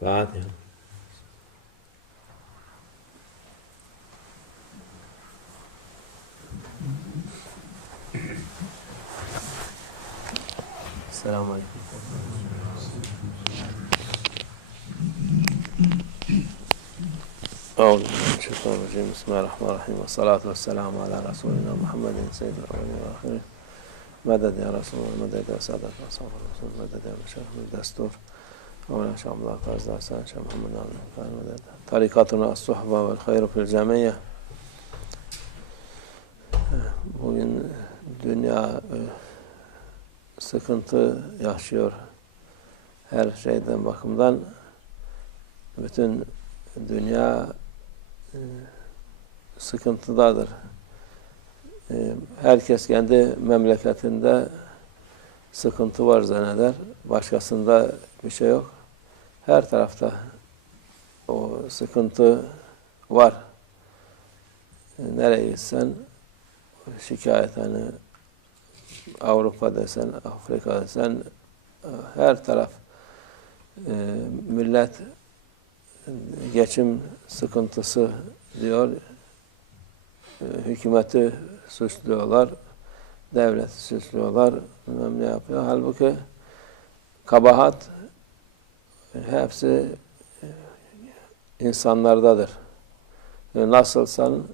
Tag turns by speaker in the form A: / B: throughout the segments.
A: Fatiha. Selamun Aleyküm. أعوذ بالله من الشيطان الرجيم بسم الله الرحمن الرحيم والصلاة والسلام على رسولنا محمد سيد الأولين والآخرين مدد يا رسول الله مدد يا سادة أصحاب الرسول مدد يا مشايخ الدستور ومن شاء الله فاز حسن شاء محمد عليه كان مدد طريقتنا الصحبة والخير في الجميع Bugün dünya e, sıkıntı yaşıyor her şeyden bakımdan. Bütün dünya e, sıkıntıdadır. E, Herkes kendi memleketinde sıkıntı var zanneder. Başkasında bir şey yok. Her tarafta o sıkıntı var. E, Nereye gitsen şikayet hani Avrupa desen, Afrika desen e, her taraf e, millet geçim sıkıntısı diyor. Hükümeti suçluyorlar. Devleti suçluyorlar. Ne yapıyor. Halbuki kabahat hepsi e, insanlardadır. E, Nasılsan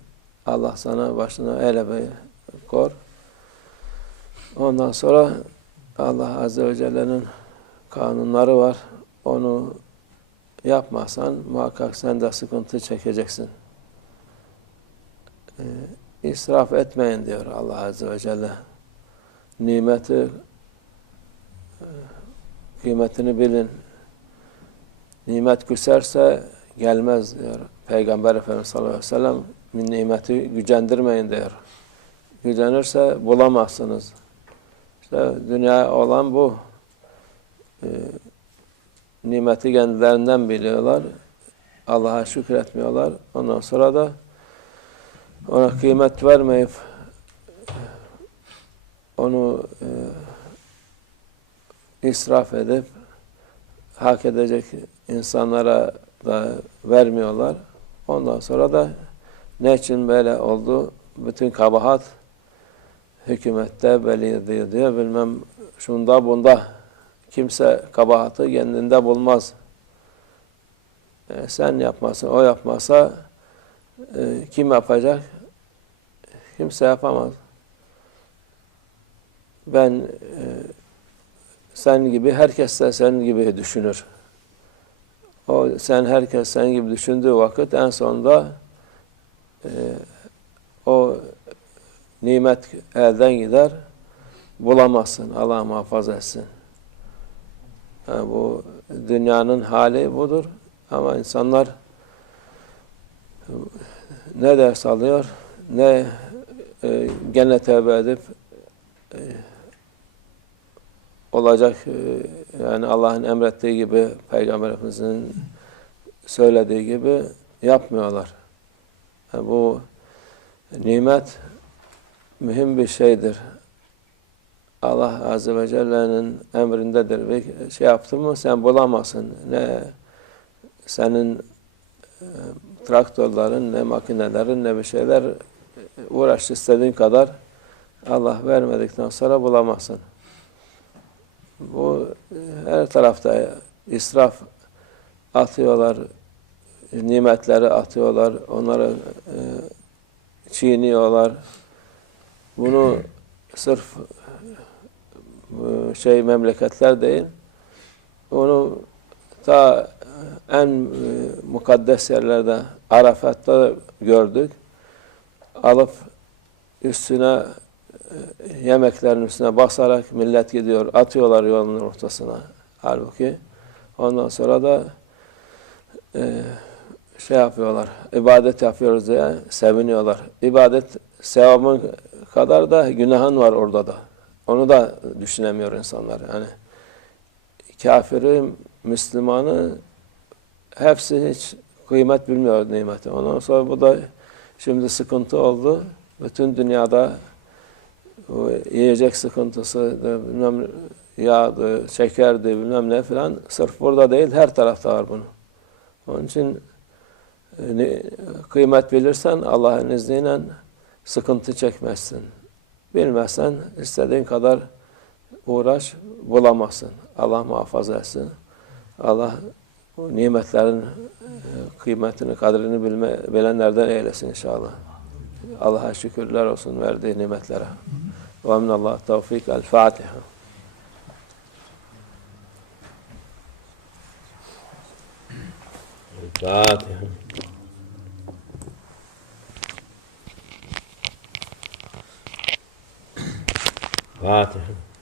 A: Allah sana başına elebeyi kor. Ondan sonra Allah Azze ve Celle'nin kanunları var. Onu yapmazsan muhakkak sen de sıkıntı çekeceksin. Ee, israf etmeyin diyor Allah Azze ve Celle. Nimeti e, kıymetini bilin. Nimet küserse gelmez diyor. Peygamber Efendimiz sallallahu aleyhi ve sellem nimeti gücendirmeyin diyor. Gücenirse bulamazsınız. İşte dünya olan bu. Ee, nimeti kendilerinden biliyorlar. Allah'a şükretmiyorlar. Ondan sonra da ona kıymet vermeyip onu e, israf edip hak edecek insanlara da vermiyorlar. Ondan sonra da ne için böyle oldu? Bütün kabahat hükümette, belediyede, bilmem şunda bunda kimse kabahatı kendinde bulmaz. E, sen yapmasın, o yapmasa e, kim yapacak? Kimse yapamaz. Ben e, sen gibi, herkes de senin gibi düşünür. O sen herkes sen gibi düşündüğü vakit en sonunda e, o nimet elden gider, bulamazsın. Allah muhafaza etsin. Yani bu dünyanın hali budur. Ama insanlar ne ders alıyor, ne e, gene tevbe edip olacak e, yani Allah'ın emrettiği gibi, Peygamber Efendimiz'in söylediği gibi yapmıyorlar. Yani bu nimet mühim bir şeydir. Allah Azze ve Celle'nin emrindedir. Bir şey yaptın mı sen bulamazsın. Ne senin e, traktörlerin, ne makinelerin, ne bir şeyler uğraş istediğin kadar Allah vermedikten sonra bulamazsın. Bu e, her tarafta israf atıyorlar, nimetleri atıyorlar, onları e, çiğniyorlar. Bunu sırf e, şey memleketler değil, onu ta en e, mukaddes yerlerde Arafat'ta gördük. Alıp üstüne yemeklerin üstüne basarak millet gidiyor, atıyorlar yolun ortasına. Halbuki ondan sonra da e, şey yapıyorlar, ibadet yapıyoruz diye seviniyorlar. İbadet sevabın kadar da günahın var orada da. Onu da düşünemiyor insanlar. Yani kafiri, Müslümanı hepsi hiç kıymet bilmiyor nimeti. Ondan sonra bu da şimdi sıkıntı oldu. Bütün dünyada yiyecek sıkıntısı, bilmem yağdı, şekerdi bilmem ne filan sırf burada değil her tarafta var bunu. Onun için e, kıymet bilirsen Allah'ın izniyle sıkıntı çekmezsin. Bilmezsen istediğin kadar uğraş bulamazsın. Allah muhafaza etsin. Allah bu nimetlerin e, kıymetini, kadrini bilme, bilenlerden eylesin inşallah. Allah'a şükürler olsun verdiği nimetlere. Ve minallah tevfik. El Fatiha. Fatiha. Fatiha.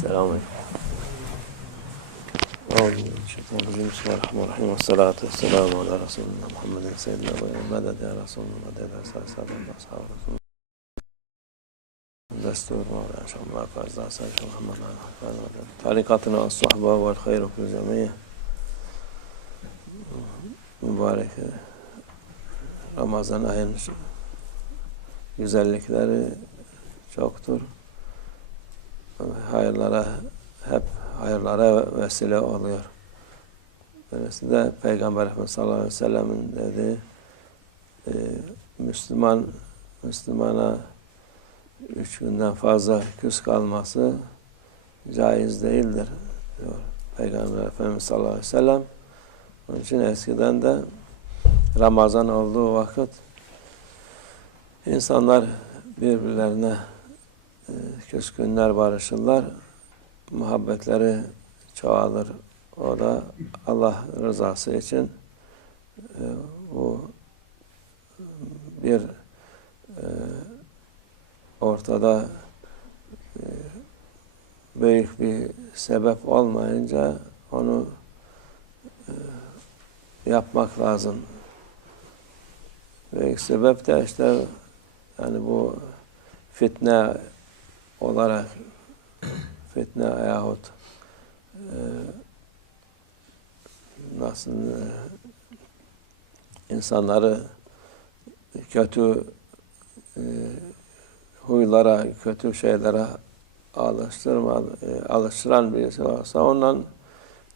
A: Selamünaleyküm. Bismillahirrahmanirrahim. Salatu vesselamu ala Resulina Muhammedin seyyidina ve medet ya Resulullah dedi esasada ashab Resulullah. Destur Mevla inşallah fazla sen Muhammed ala Tarikatına as-sahba vel hayru fil cemiyye. Mübarek Ramazan ayının güzellikleri çoktur. Hayırlara hep hayırlara vesile oluyor. Böylesi de Peygamber Efendimiz sallallahu aleyhi ve sellem'in dediği e, Müslüman Müslümana üç günden fazla küs kalması caiz değildir diyor Peygamber Efendimiz sallallahu aleyhi ve sellem. Onun için eskiden de Ramazan olduğu vakit insanlar birbirlerine küskünler barışırlar. Muhabbetleri çoğalır. O da Allah rızası için e, bu bir e, ortada e, büyük bir sebep olmayınca onu yapmak lazım. Büyük sebep de işte yani bu fitne olarak fitne yahut e, nasıl e, insanları kötü e, huylara, kötü şeylere alıştırma, e, alıştıran birisi varsa ondan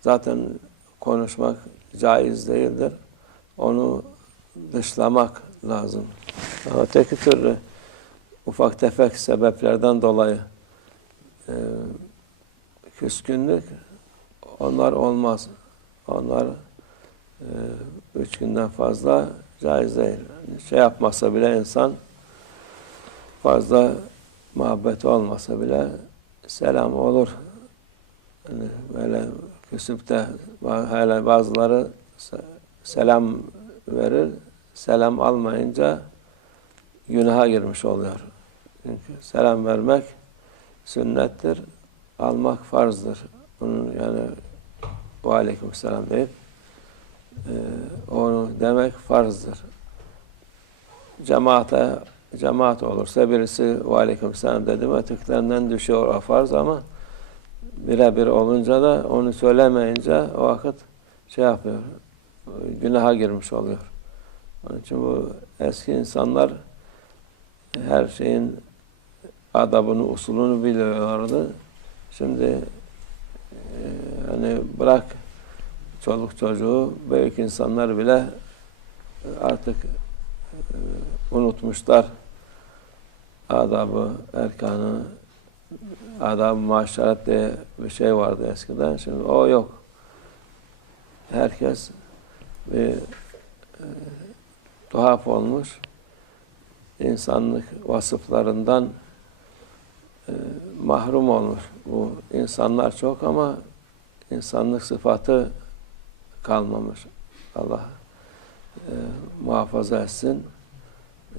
A: zaten konuşmak caiz değildir. Onu dışlamak lazım. Öteki türlü ufak tefek sebeplerden dolayı e, küskünlük onlar olmaz. Onlar e, üç günden fazla caiz değil. Yani şey yapmasa bile insan fazla muhabbet olmasa bile selam olur. Yani böyle küsüp de hele bazıları se- selam verir. Selam almayınca günaha girmiş oluyor. Çünkü selam vermek sünnettir. Almak farzdır. Bunun yani ve aleyküm selam deyip e, onu demek farzdır. Cemaate cemaat olursa birisi ve aleyküm selam dedi mi ötekilerinden düşüyor o farz ama birebir olunca da onu söylemeyince o vakit şey yapıyor, günaha girmiş oluyor. Onun için bu eski insanlar her şeyin adabını, usulünü biliyorlardı. Şimdi e, hani bırak çoluk çocuğu, büyük insanlar bile artık e, unutmuşlar adabı, erkanı, adab-ı maşeret diye bir şey vardı eskiden. Şimdi o yok. Herkes bir e, tuhaf olmuş. İnsanlık vasıflarından e, mahrum olmuş. Bu insanlar çok ama insanlık sıfatı kalmamış. Allah e, muhafaza etsin.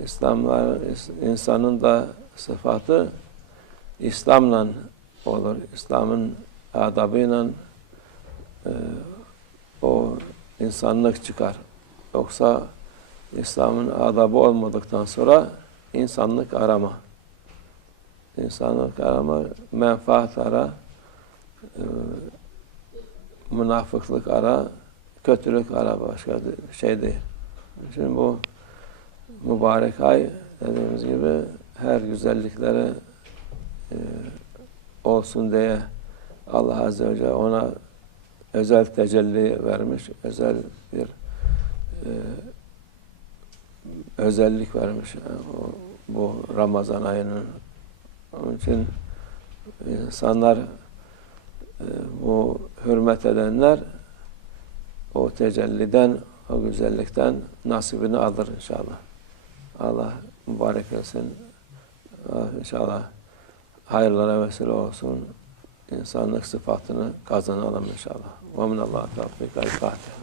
A: İslamlar, insanın da sıfatı İslam'la olur. İslam'ın adabıyla e, o insanlık çıkar. Yoksa İslam'ın adabı olmadıktan sonra insanlık arama. İnsanlık arama, menfaat ara, e, münafıklık ara, kötülük ara başka şey değil. Şimdi bu mübarek ay dediğimiz gibi her güzelliklere e, olsun diye Allah Azze ve Celle ona özel tecelli vermiş, özel bir e, özellik vermiş bu Ramazan ayının. Onun için insanlar e, bu hürmet edenler o tecelliden, o güzellikten nasibini alır inşallah. Allah mübarek etsin. Ah, İnşallah hayırlara vesile olsun. İnsanlık sıfatını kazanalım inşallah. Ve minallah tevfik. El Fatiha.